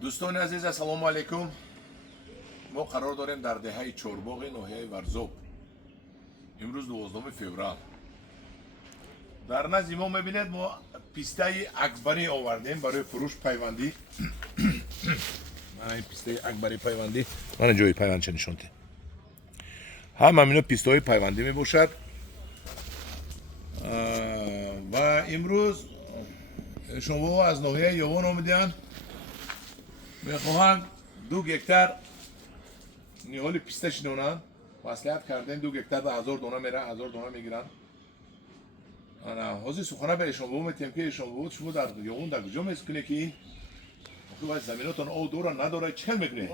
دوستان عزیز السلام علیکم. ما قرار داریم در دهه چهارباغ ناحیه ورزاب امروز 12 فوریه در نزد ما میبینید ما پیسته اکبری آوردیم برای فروش پیوندی. من این پیسته اکبری پیوندی من جای پیوند چه نشونته هم همینو پیسته های پیوندی میباشد و امروز شما از ناحیه یوان آمدین میخواهند 2 هکتار نیال پیسته شنونن وصلیت کردن 2 هکتار به 1000 دانه میره 1000 دانه میگیرن. انا حاضر سخنه به شما میتیم که شما در یوان در کجا میسکنه که وقتی زمیناتون آب داره نداره چه میکنه؟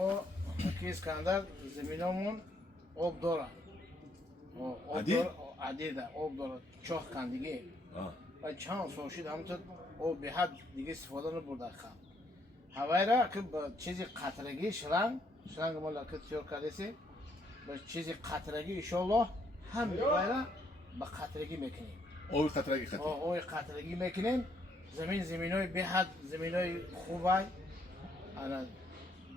که اسکندر زمینامون آب داره عدیده آب داره چاه کندگی و چند سال شد همونطور آب به حد دیگه استفاده نبرده خواهد هوایی که با چیزی قطرگی شرنگ مالا که تیار کردیسی با چیزی قطرگی انشالله هم هوایی با قطرگی میکنیم آب قطرگی آب قطرگی میکنیم زمینای به حد زمینای خوبه انا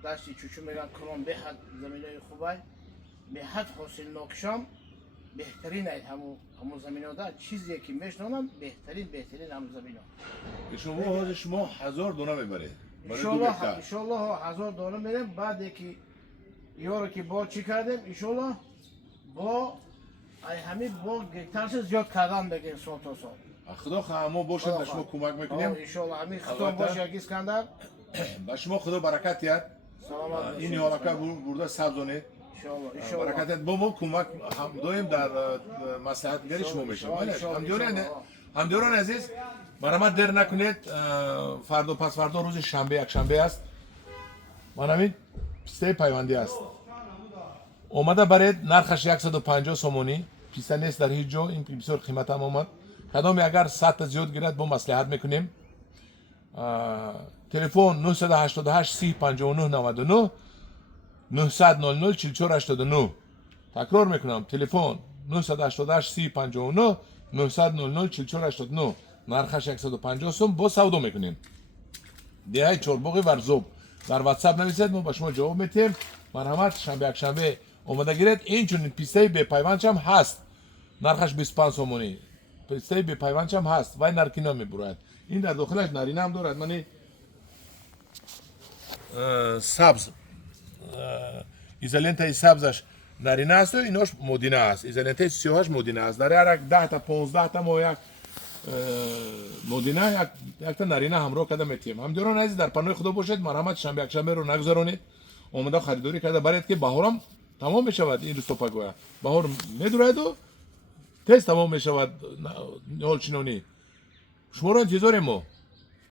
داشتی چوچو میگن کرام به حد زمینای خوبه به حد حاصل ناکشام بهترین است همون زمینا ده چیزی که میشنونم بهترین همون زمینا شما 1000 دانه میبره انشالله 1000 دانه میریم بعد که یارو که با چی کردیم انشالله با همین با گکترش زیاد کردن بگیم سال تا سال خدا خواهد باشه شما کمک میکنیم انشالله همین خطاب باشه یکی اسکندر به شما خدا برکت یاد این حالکه برده سبزانه انشالله برکت با ما کمک هم دایم در مصلحت گری شما میشیم همدیران عزیز برام در نکنید فردا پس فردا روز شنبه یک شنبه است من همین پیسته پیوندی است اومده برید نرخش 150 سومونی پیسته نیست در هیچ جا این بسیار قیمت هم اومد کدام اگر 100 تا زیاد گیرد با مصلحت میکنیم تلفن 988 30 59 99 900 00 44 89 تکرار میکنم تلفن 988 30 59 900 00 44 89 نرخش 150 سوم با سودا میکنیم دهه چهارباغ ورزاب در واتساپ نویسید ما با شما جواب میتیم مرحمت شنبه یک شنبه اومده گیرید این چون پیسته به پیوند هم هست نرخش 25 سومونی پیسته به پیوند هم هست و نرکینا میبرد این در داخلش نارینه هم دارد من سبز ایزالنت سبزش نارینه است و ایناش مدینه است ایزالنت سیاهش مدینه است در هر 10 تا 15 تا ما یک مدینه یک تا نارینه همراه کرده میتیم هم دیران عزیز در پناه خدا باشید مرحمت شنبه یک شنبه رو نگذارونید اومده خریداری کرده برید که بهارم تمام میشود این روز توپگویا بهار میدورد و تست تمام میشود حال چنونی شما رو انتظار ما